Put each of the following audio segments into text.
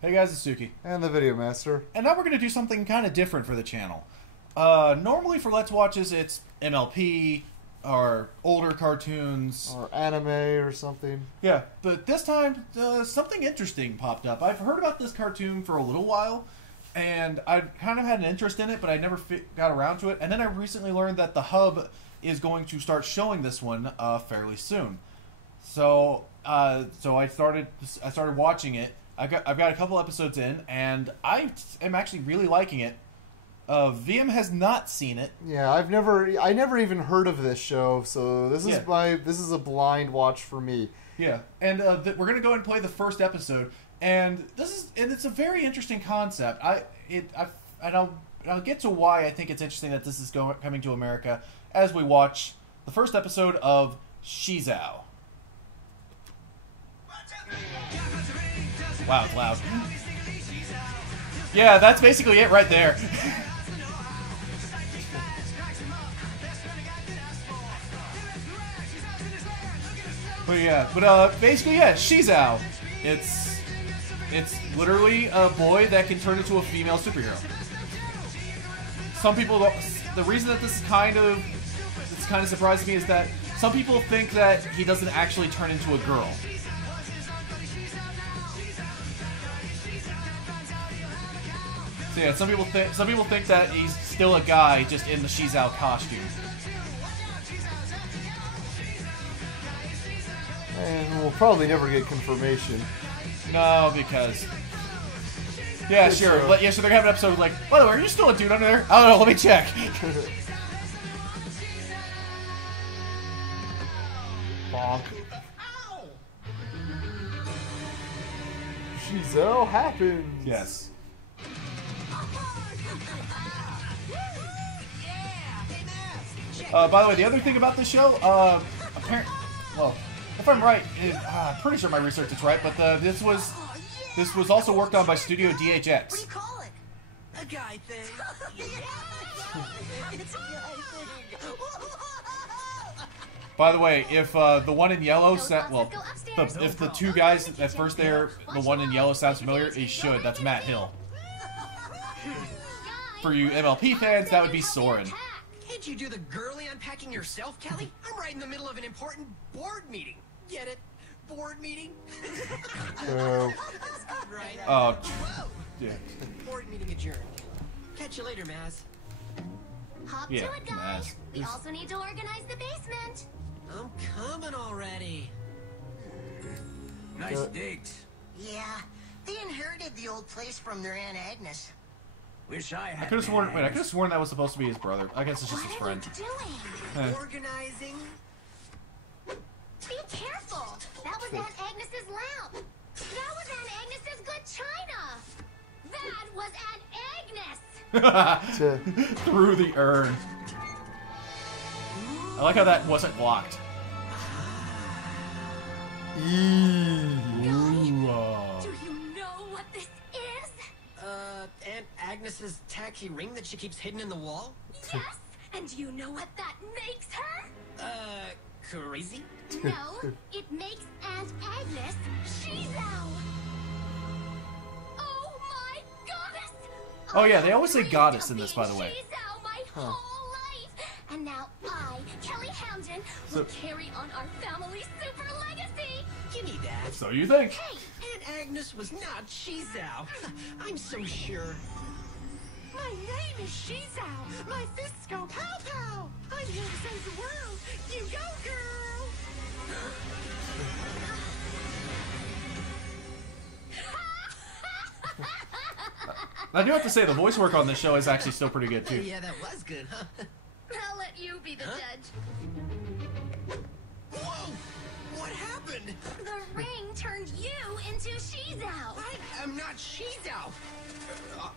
Hey guys, it's Suki. And the Video Master. And now we're going to do something kind of different for the channel. Normally for Let's Watches, it's MLP, or older cartoons. Or anime or something. Yeah, but this time, something interesting popped up. I've heard about this cartoon for a little while, and I kind of had an interest in it, but I never got around to it. And then I recently learned that the Hub is going to start showing this one fairly soon. So I started watching it. I've got a couple episodes in, and I am actually really liking it. VM has not seen it. Yeah, I never even heard of this show, so this is a blind watch for me. Yeah, and we're gonna go and play the first episode, and it's a very interesting concept. I'll get to why I think it's interesting that this is coming to America as we watch the first episode of Shezow. Wow, it's loud. Yeah, that's basically it right there. Basically, Shezow. It's literally a boy that can turn into a female superhero. Some people, the reason that this is kind of surprised me is that some people think that he doesn't actually turn into a girl. So yeah, some people think that he's still a guy just in the Shezow costume. And we'll probably never get confirmation. No, because yeah, sure. So they're gonna have an episode like, by the way, are you still a dude under there? I don't know. Let me check. Bonk. Shezow happens. Yes. By the way, the other thing about this show, if I'm right, I'm pretty sure my research is right, but this was also worked on by Studio DHX. What do you call it? A guy thing. It's a guy thing. By the way, if the one in yellow if the two guys at first there, the one in yellow sounds familiar, he should. That's Matt Hill. For you MLP fans, that would be Soren. Can't you do the girly unpacking yourself, Kelly? I'm right in the middle of an important board meeting. Get it? Board meeting? Oh. Right. Oh, yeah. Board meeting adjourned. Catch you later, Maz. Hop Yeah, to it, guys. Maz. We also need to organize the basement. I'm coming already. Nice digs. Yeah, they inherited the old place from their Aunt Agnes. Wish I had. I could have sworn that was supposed to be his brother. I guess it's just his friend. What are you doing? Organizing. Be careful. That was Aunt Agnes's lamp. That was Aunt Agnes's good china. That was Aunt Agnes. Through the urn. I like how that wasn't blocked. Do you know what this is? Aunt Agnes's tacky ring that she keeps hidden in the wall? Yes. And do you know what that makes her? Crazy? No, it makes Aunt Agnes Shezow. Oh my goddess! Oh yeah, they always say goddess in this, by the way. Shezow my whole life, and now I, Kelly Hamden, will carry on our family super legacy. Give me that. So you think? Hey, Aunt Agnes was not Shezow. I'm so sure. My name is Shezow. My fists go pow pow. I'm here to save the world. You go, girl. I do have to say, the voice work on this show is actually still pretty good too. Yeah, that was good, huh? I'll let you be the judge. Whoa! What happened? The ring turned you into Shezow. I am not Shezow.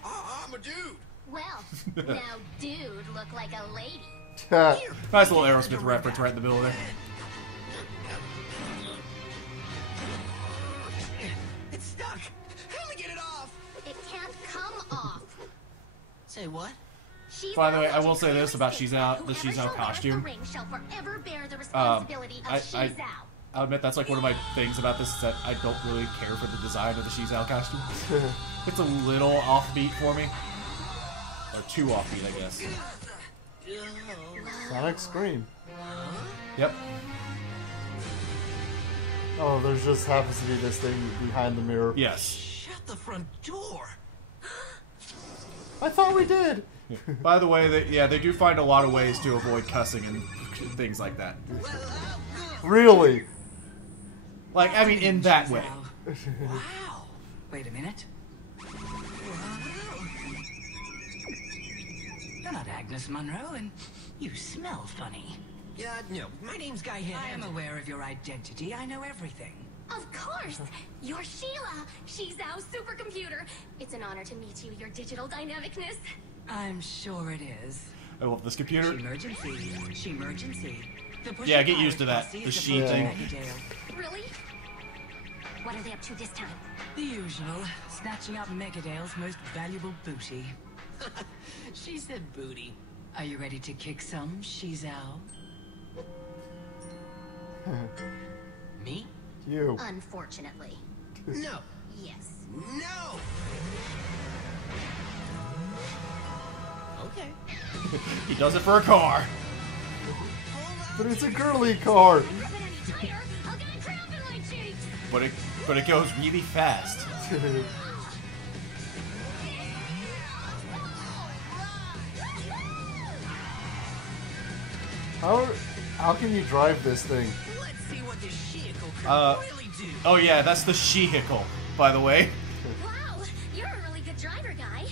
I'm a dude. Well, now dude look like a lady. Nice little Aerosmith reference right in the middle of there. It's stuck. Help me get it off. It can't come off. Say what? By the way, I will say this about the Shezow costume. The ring shall forever bear the responsibility of Shezow. I'll admit that's like one of my things about this is that I don't really care for the design of the Shezow costume. It's a little offbeat for me. Or too offbeat, I guess. Sonic Scream. Yep. Oh, there's just happens to be this thing behind the mirror. Yes. Shut the front door. I thought we did. By the way, they do find a lot of ways to avoid cussing and things like that. Really? Like, I mean, in that way. Wow. Wait a minute. You're not Agnes Munro, and you smell funny. No, my name's Guy I am Hand. aware of your identity. I know everything. Of course! You're Sheila, Shezow's supercomputer. It's an honor to meet you, your digital dynamicness. I'm sure it is. I love this computer. She-emergency. Yeah, get used to that. The she thing. Really? What are they up to this time? The usual. Snatching up Megadale's most valuable booty. She said booty. Are you ready to kick some, Shezow? Me? You. Unfortunately. No. Yes. No! Okay. He does it for a car. But it's a girly car. Rub it any tighter, I'll get a cramp in my cheeks. But it goes really fast. How can you drive this thing? Let's see what this vehicle can really do. Oh yeah, that's the she-hickle, by the way. Wow, you're a really good driver, Guy.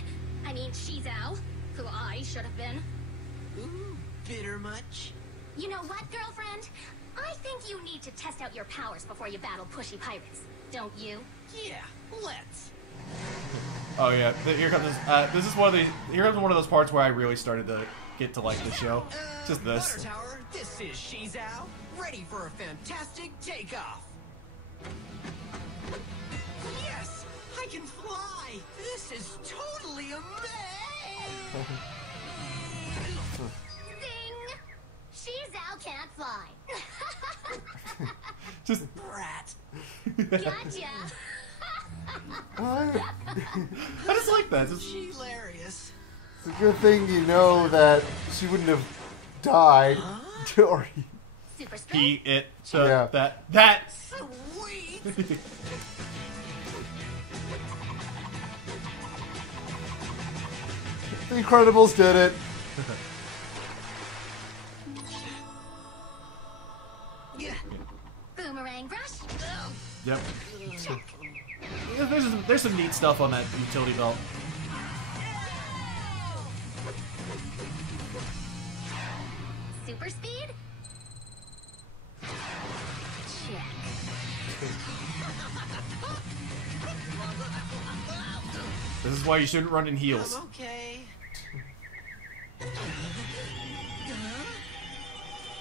I mean, Shezow, who I should have been. Ooh, bitter much? You know what, girlfriend? I think you need to test out your powers before you battle pushy pirates. Don't you? Yeah, let's. Oh yeah, here comes this is one of the here comes one of those parts where I really started to get to like the show. Just this. Water Tower, this is Shezow, ready for a fantastic takeoff. Yes, I can fly. This is totally amazing. Ding! Shezow can't fly. Just Brat. Gotcha. I- I just like that. Just, Hilarious. It's a good thing you know that she wouldn't have died. Or Super strong. he, it, Yeah. that. Sweet. The Incredibles did it. Yeah. Boomerang brush. Yep. Yeah, there's some neat stuff on that utility belt. Super speed. Check. This is why you shouldn't run in heels. I'm okay.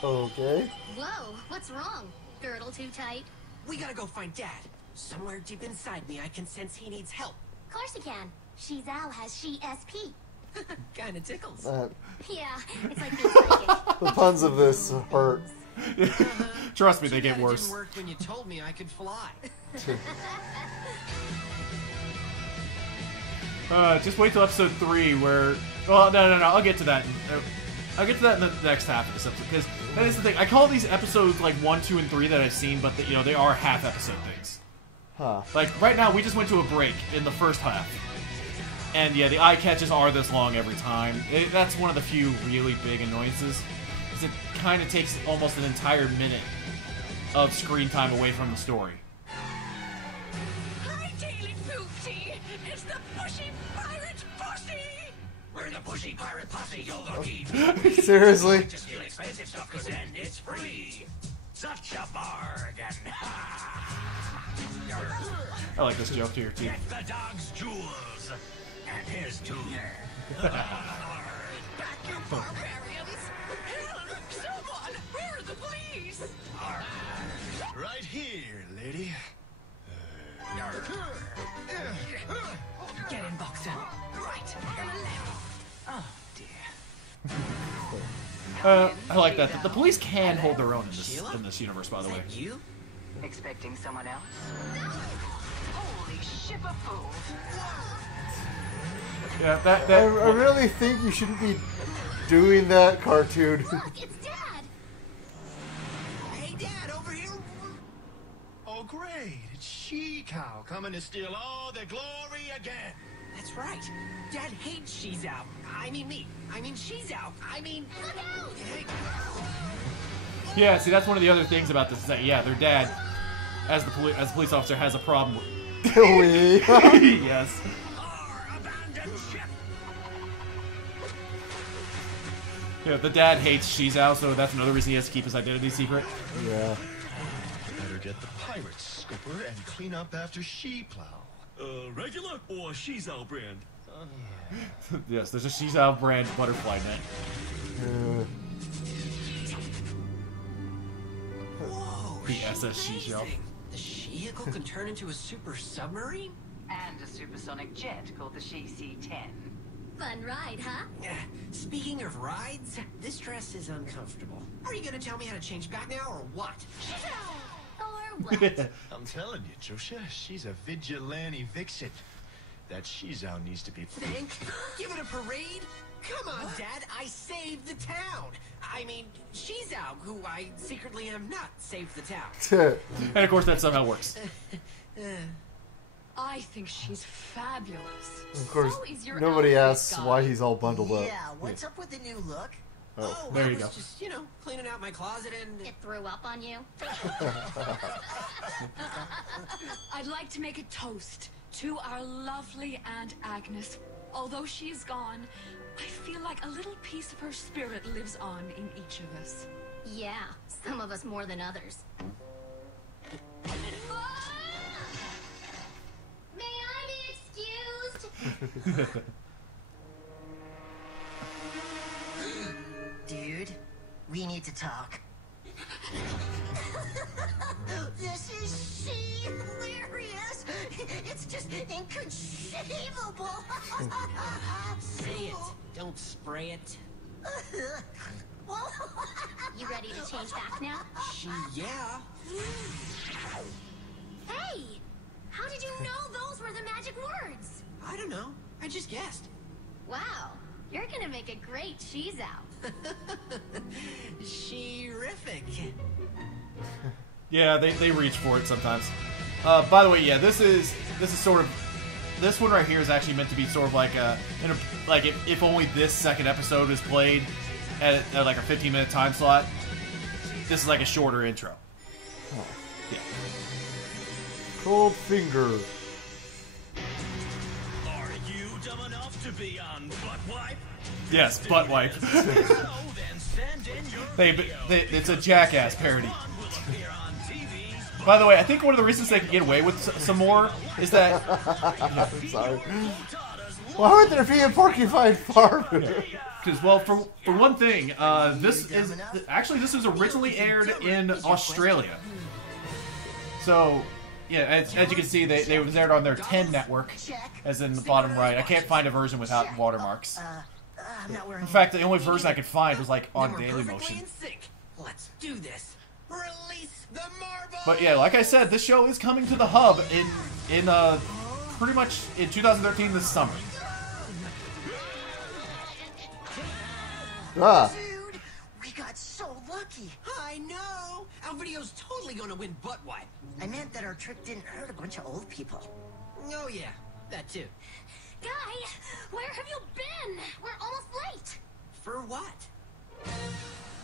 Okay. Whoa, what's wrong? Girdle too tight? We gotta go find Dad. Somewhere deep inside me, I can sense he needs help. Of course you can. Shezow has She-SP. Kinda tickles. Yeah, it's like being psychic. The puns of this hurt. Trust me, they Too get bad it worse. didn't work when you told me I could fly. Just wait till episode 3 where... Well, no, I'll get to that. I'll get to that in the next half of this episode, because that is the thing. I call these episodes like 1, 2, and 3 that I've seen, but you know, they are half episode things. Huh. Like, right now, we just went to a break in the first half. And yeah, the eye catches are this long every time. That's one of the few really big annoyances. Is it kind of takes almost an entire minute of screen time away from the story. Hi, Daily Poopsie! It's the Pushy Pirate Posse! We're the Pushy Pirate Posse, you'll look Seriously? to steal expensive stuff, cause then it's free. Such a bargain. I like this joke here, too. Get the dog's jewels. And his too. Back, you barbarians! Help! Someone! Where are the police? Right here, lady. Get in, Boxer. Right. And left. Oh, dear. I like that. The police can hold their own in this universe, by the way. You? Expecting someone else? Holy ship of fools. Yeah, I really think you shouldn't be doing that, cartoon. Look, it's Dad! Hey, Dad, over here. Oh, great. It's She-Cow coming to steal all the glory again. That's right. Dad hates Shezow. I mean me. I mean Shezow. I mean... Look out! Hey. Yeah, see, that's one of the other things about this. Is that, yeah, their dad, as the police officer, has a problem with. Yes. Our abandoned ship. Yeah, the dad hates Shezow, so that's another reason he has to keep his identity secret. Yeah. Better get the pirate scooper and clean up after She-Plow. Regular or Shezow brand? Yes, there's a Shezow brand butterfly net. Whoa, The she's SS Shezow. amazing. The She-Eagle can turn into a super submarine? And a supersonic jet called the She-C-10. Fun ride, huh? Speaking of rides, this dress is uncomfortable. Are you gonna tell me how to change back now or what? Or what? I'm telling you, Josha, she's a vigilante vixen. That Shezow needs to be... Think? Give it a parade? Come on, Dad, I saved the town. I mean, Shezow, who I secretly am not, saved the town. And of course, that somehow works. I think she's fabulous. Of course, So is your nobody outfit, asks guy. why he's all bundled up. Yeah, what's up with the new look? Oh, there I you was go. just, you know, cleaning out my closet and... It threw up on you? I'd like to make a toast to our lovely Aunt Agnes. Although she is gone, I feel like a little piece of her spirit lives on in each of us. Yeah, some of us more than others. May I be excused? Dude, we need to talk. This is hilarious. It's just inconceivable. Say it. Don't spray it. You ready to change back now? Yeah. Hey! How did you know those were the magic words? I don't know. I just guessed. Wow, you're gonna make a great Shezow. She-rific. Yeah, they reach for it sometimes. By the way, yeah, this is sort of, this one right here is actually meant to be sort of like like if only this second episode is played at like a 15-minute time slot. This is like a shorter intro. Oh. Yeah. Cold finger. Are you dumb enough to be on Butt Wipe? Yes, butt wipe. So then send in your It's a Jackass parody. will appear on TV's By the way, I think one of the reasons they can get away with some more is that I'm sorry. Why would there be a porcupine farm? because, well, for one thing, this was originally aired in Australia. So, yeah, as you can see, they was aired on their 10 network, as in the bottom right. I can't find a version without watermarks. I'm not wearing... In fact, the only version I could find was like on Then we're Daily perfectly Motion. in sync. Let's do this. Release the marble. But yeah, like I said, this show is coming to the hub in pretty much in 2013 this summer. Ah. Dude, we got so lucky. I know. Our video's totally gonna win butt wipe. I meant that our trick didn't hurt a bunch of old people. Oh yeah, that too. Guy, where have you been? We're almost late. For what?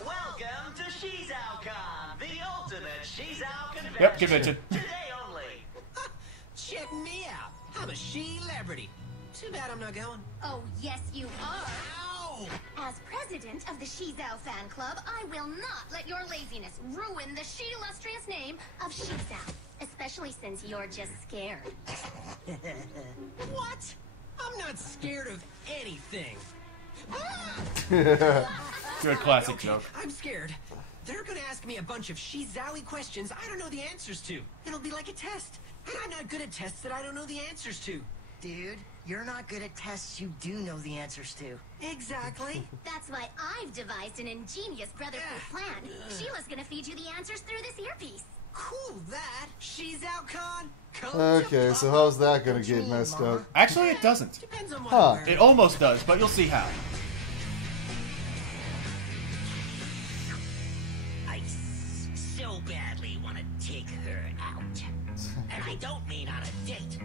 Welcome to ShezowCon, the ultimate Shezow convention. Yep, convention. Today only. Check me out. I'm a she-lebrity. Too bad I'm not going. Oh, yes, you are. Ow! As president of the Shezow fan club, I will not let your laziness ruin the she-illustrious name of Shezow. Especially since you're just scared. What? I'm not scared of anything. Good classic Okay, joke. I'm scared. They're gonna ask me a bunch of Shezowy questions I don't know the answers to. It'll be like a test. And I'm not good at tests that I don't know the answers to. Dude, you're not good at tests you do know the answers to. Exactly. That's why I've devised an ingenious brotherhood plan. Sheila's gonna feed you the answers through this earpiece. cool that. Shezow-con. Okay, so how's that gonna get messed up? Actually, it doesn't. Depends on what Huh. I'm wearing. It almost does, but you'll see how. I so badly want to take her out. And I don't mean on a date.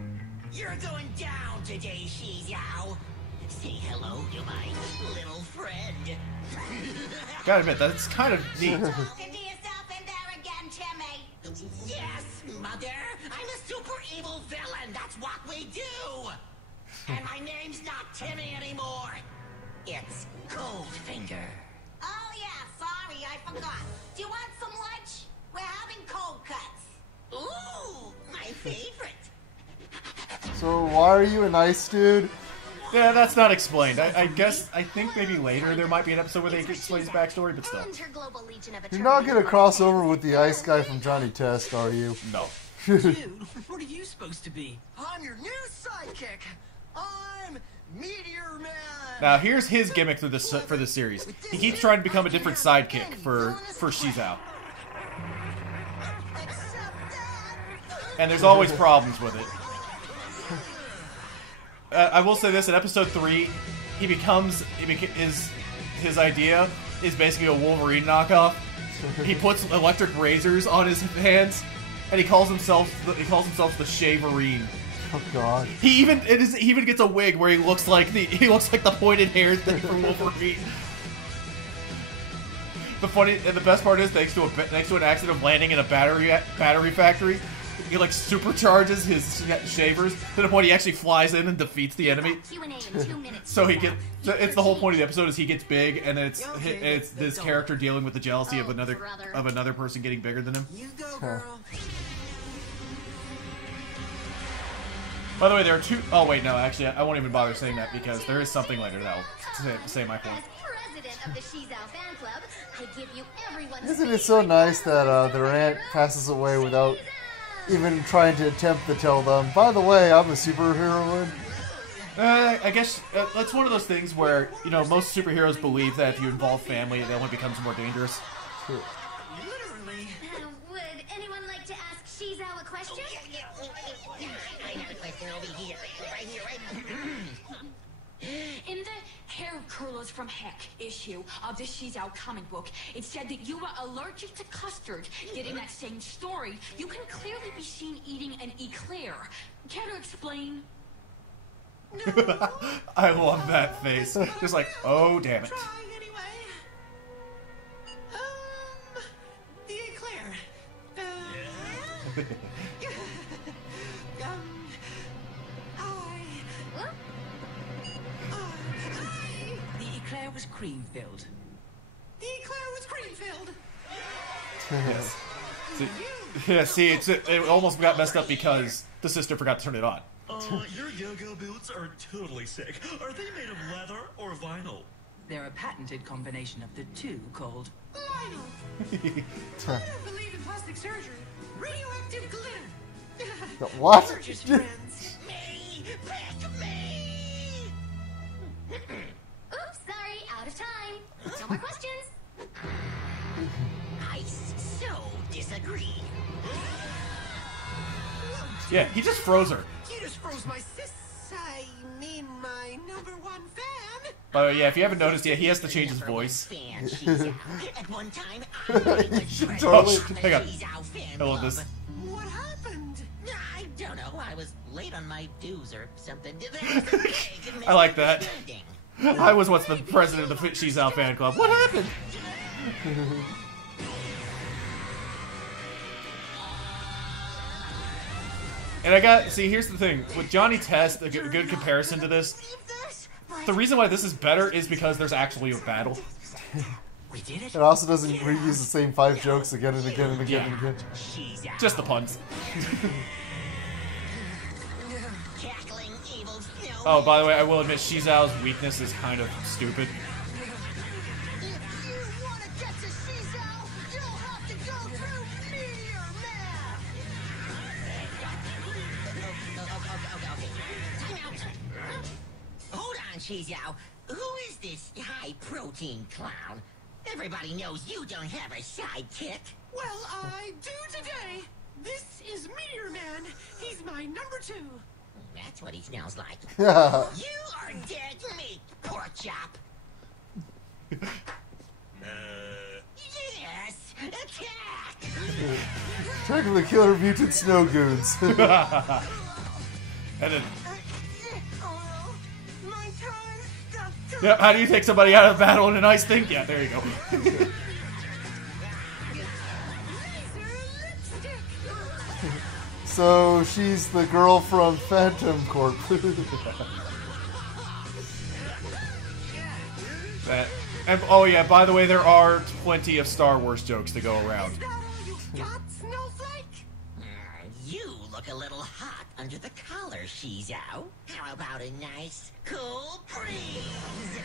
You're going down today, Shezow. Say hello to my little friend. Gotta admit, that's kind of neat. Talking to yourself in there again, Timmy. Yes, Mother. I'm a super evil villain. That's what we do. And my name's not Timmy anymore. It's Goldfinger. Oh yeah, sorry, I forgot. Do you want some lunch? We're having cold cuts. Ooh, my favorite. So why are you a nice dude? Yeah, that's not explained. I think maybe later there might be an episode where they explain his backstory, but still. And her global legion of You're not gonna attorneys. cross over with the ice guy from Johnny Test, are you? No. Dude, what are you supposed to be? I'm your new sidekick. I'm Meteor Man. Now here's his gimmick for this series. He keeps trying to become a different sidekick for Shezow. And there's always problems with it. I will say this: in episode 3, his idea is basically a Wolverine knockoff. He puts electric razors on his hands, and he calls himself the Shaverine. Oh God. He even gets a wig where he looks like the pointed hair thing from Wolverine. The best part is thanks to an accident of landing in a battery factory. He like supercharges his shavers to the point he actually flies in and defeats the enemy. Q&A in 2 minutes. So it's the whole point of the episode is he gets big, and it's this character dealing with the jealousy of another person getting bigger than him. You go, girl. By the way, there are two. Oh wait, no, actually, I won't even bother saying that because there is something later that will say my point. As president of the Shezow fan club, I give you everyone's Isn't it so nice that their aunt passes away without even trying to attempt to tell them, by the way, I'm a superhero? I guess that's one of those things where, most superheroes believe that if you involve family, it only becomes more dangerous. Literally. Would anyone like to ask Shezow a question? I have a question over here. Right here, In the Hair Curlers from Heck issue of the Shezow comic book, it said that you were allergic to custard. Yet in that same story, you can clearly be seen eating an eclair. Care to explain? I love that face. Just like, oh damn it. Try anyway. The eclair. The eclair was cream-filled. The eclair was cream-filled. Yes. See, it almost got messed up because the sister forgot to turn it on. Your yo-go boots are totally sick. Are they made of leather or vinyl? They're a patented combination of the two called... Lionel. I don't believe in plastic surgery. Radioactive glitter. What? We're just friends. Me! Back me! Oops, sorry, out of time. No more questions. I so disagree. Yeah, he just froze her. You just froze my my number one fan. But yeah, if you haven't noticed yet, he has to change his voice. Fan, Shezow. At one time, I was president totally- of the hang on. Shezow fan I love club. this. What happened? I don't know. I was late on my dues or something. I like that. I was once the president of the Shezow fan club. What happened? And here's the thing. With Johnny Test, a good comparison to this, the reason why this is better is because there's actually a battle. We did it. It also doesn't reuse the same 5 jokes again and again and again and again. Just the puns. Cackling evil snow. Oh, by the way, I will admit Shezow's weakness is kind of stupid. If you want to get to Shezow, you'll have to go through Meteor Man. Hold on, Shezow. Who is this high-protein clown? Everybody knows you don't have a sidekick. Well, I do today. This is Meteor Man. He's my number 2. That's what he smells like. Yeah. You are dead meat, pork chop. Yes, attack! Attack of the Killer Mutant Snow Goons. And then, yeah, how do you take somebody out of battle in an ice thing? Yeah, there you go. So she's the girl from Phantom Corp. That, and, oh yeah, by the way, there are plenty of Star Wars jokes to go around. You look a little hot under the collar, Shezow. How about a nice, cool breeze?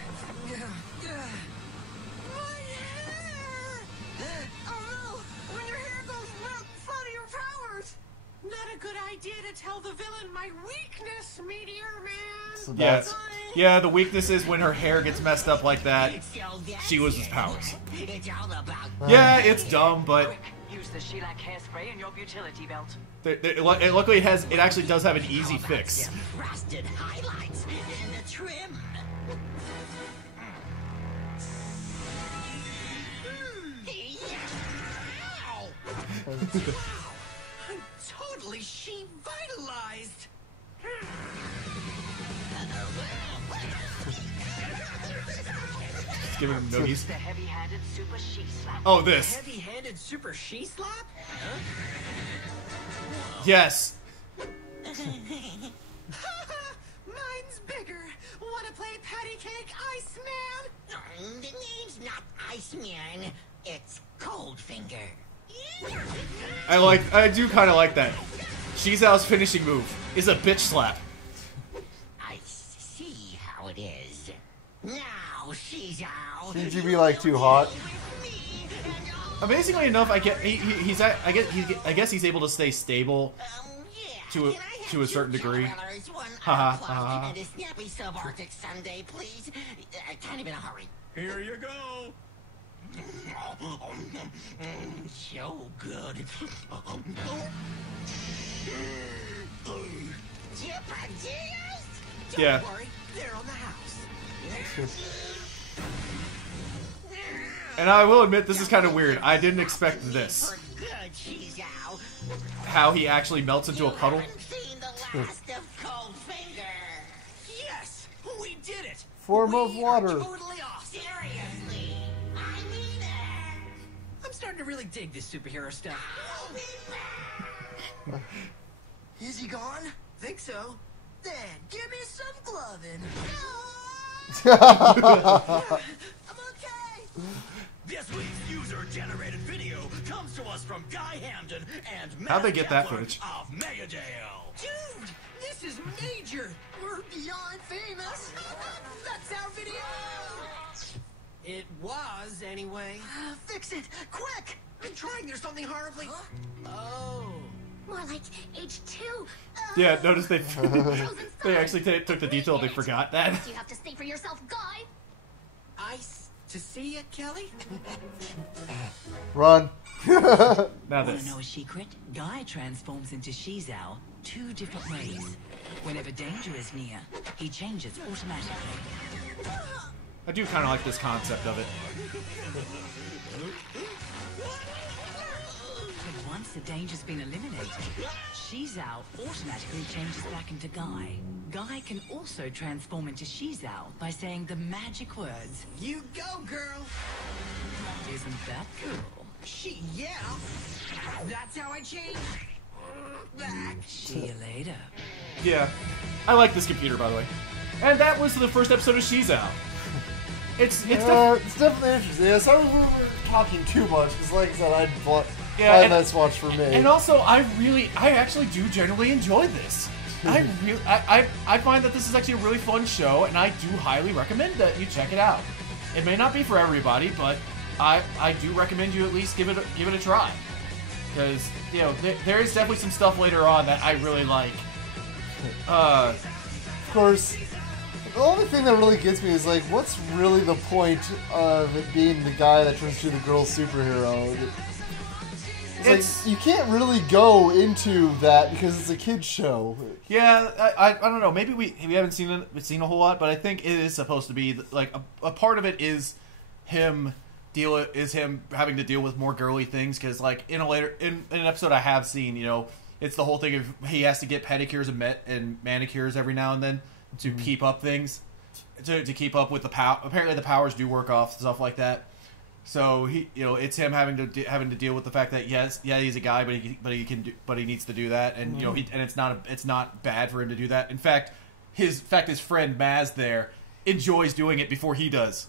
Oh, when your hair goes right in front of your powers. Not a good idea to tell the villain my weakness, Meteor Man. So Yes. Yeah, the weakness is when her hair gets messed up like that, she loses powers. It's all about Yeah, it's dumb, but Use the shellac hairspray in your utility belt. luckily it actually does have an easy fix. frosted highlights and the trim. I'm totally she-vitalized. Just giving him noogies. The heavy-handed super she slap. Oh, this. Heavy-handed super she-slap? Huh? Yes. Mine's bigger. Wanna play patty cake, Iceman? The name's not Iceman. It's Coldfinger. I do kind of like that. Shizow's finishing move is a bitch slap. I see how it is. Now, Shezow. Shouldn't you be like too hot? Amazingly enough, I guess he's able to stay stable to a certain degree. Haha. Haha. And a snappy subarctic Sunday, please. Kind of in a hurry. Here you go. So good. Yeah. Don't worry, they're on the house. And I will admit, this is kind of weird. I didn't expect this. Good, Shezow. How he actually melts into a puddle. Seen the last of Coldfinger. Yes, we did it. Form We of water. Are totally awesome. Seriously, I mean it. I'm starting to really dig this superhero stuff. Is he gone? Think so. Then give me some gloving. I'm okay. This week's user-generated video comes to us from Guy Hamden and Matt How'd they get that Kepler footage? of Mayadale. Dude, this is major. We're beyond famous. That's our video. It was, anyway. Fix it, quick. I'm trying. There's something horribly. Oh. More like H2. Yeah, notice they actually took the detail. They forgot that. You have to think for yourself, Guy. Ice to see it, Kelly? Run. Now Want this. to know a secret? Guy transforms into Shezow 2 different ways. Whenever danger is near, he changes automatically. I do kind of like this concept of it. But once the danger's been eliminated, Shezow automatically changes back into Guy. Guy can also transform into Shezow by saying the magic words. You go, girl. Isn't that cool? Yeah. That's how I change. Back. See you later. Yeah, I like this computer, by the way. And that was the first episode of Shezow. It's definitely interesting. Yeah, sorry we were talking too much because, like I said, I'd nice watch for me. And also, I actually do generally enjoy this. I find that this is actually a really fun show, and I do highly recommend that you check it out. It may not be for everybody, but I do recommend you at least give it a try, because there is definitely some stuff later on that I really like. Of course, the only thing that really gets me is like, what's really the point of it being the guy that turns to the girl superhero? It's like, you can't really go into that because it's a kid's show. Yeah, I don't know. Maybe we haven't seen a whole lot, but I think it is supposed to be like a part of it is him having to deal with more girly things because like in an episode I have seen, you know, it's the whole thing of he has to get pedicures and manicures every now and then to keep up things, to keep up with the power. Apparently the powers do work off stuff like that. So he, you know, it's him having to deal with the fact that he's a guy, but he needs to do that, and you know, it's not bad for him to do that. In fact, his friend Maz there enjoys doing it before he does.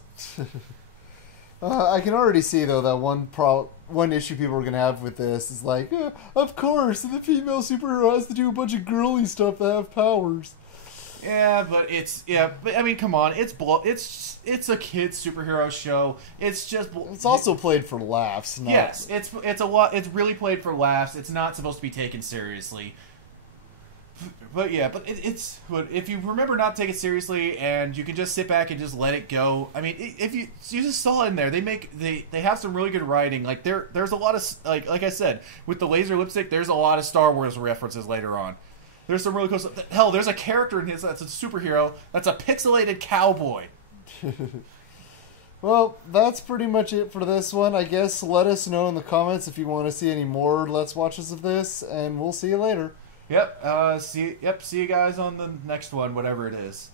I can already see though that one issue people are gonna have with this is like, of course, the female superhero has to do a bunch of girly stuff to have powers. Yeah, but I mean, come on, it's a kids superhero show. It's also played for laughs. Yes, it's really played for laughs. It's not supposed to be taken seriously. But yeah, but if you remember not to take it seriously and you can just sit back and just let it go. I mean, if you just saw in there, they have some really good writing. Like there's a lot of like I said with the laser lipstick, there's a lot of Star Wars references later on. There's some really cool stuff. Hell, there's a character in his that's a superhero that's a pixelated cowboy. Well, that's pretty much it for this one. I guess let us know in the comments if you want to see any more Let's Watches of this, and we'll see you later. Yep. See you guys on the next one, whatever it is.